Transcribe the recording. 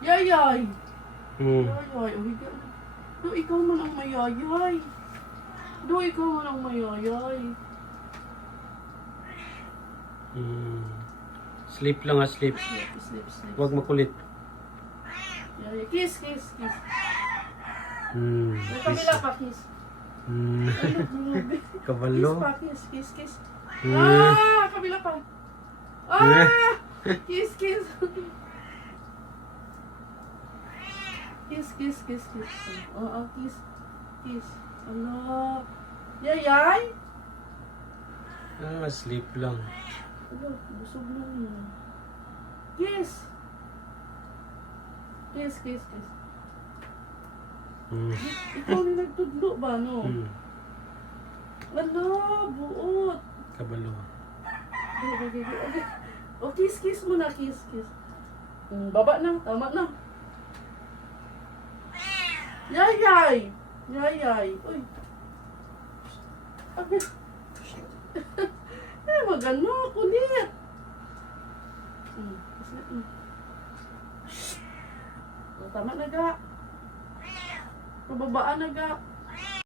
Yayay! Hmm. Yayay, uy, do ikaw man ang mayayay. Do ikaw man ang mayayay. Hmm. Sleep lang ha, sleep. Sleep. Huwag makulit. Yayay, kiss. Hmm. May kabila pa, kiss. Hmm. Kiss Kabalo. pa, kiss. Hmm. Ah! Kabila pa. Ah! Kiss. Kiss. Oo, kiss. Ano? Yayay? Sleep lang. Ano? Busog na niya. Kiss. Hmm. Ikaw ni nagtudlo ba, no? Hmm. Ano? Buot. Kabalo. Okay. O, kiss mo na, kiss. Baba na, tama na. Yayay! Uy. Magano, kulit. O, tama na ga. Pababaan na ga.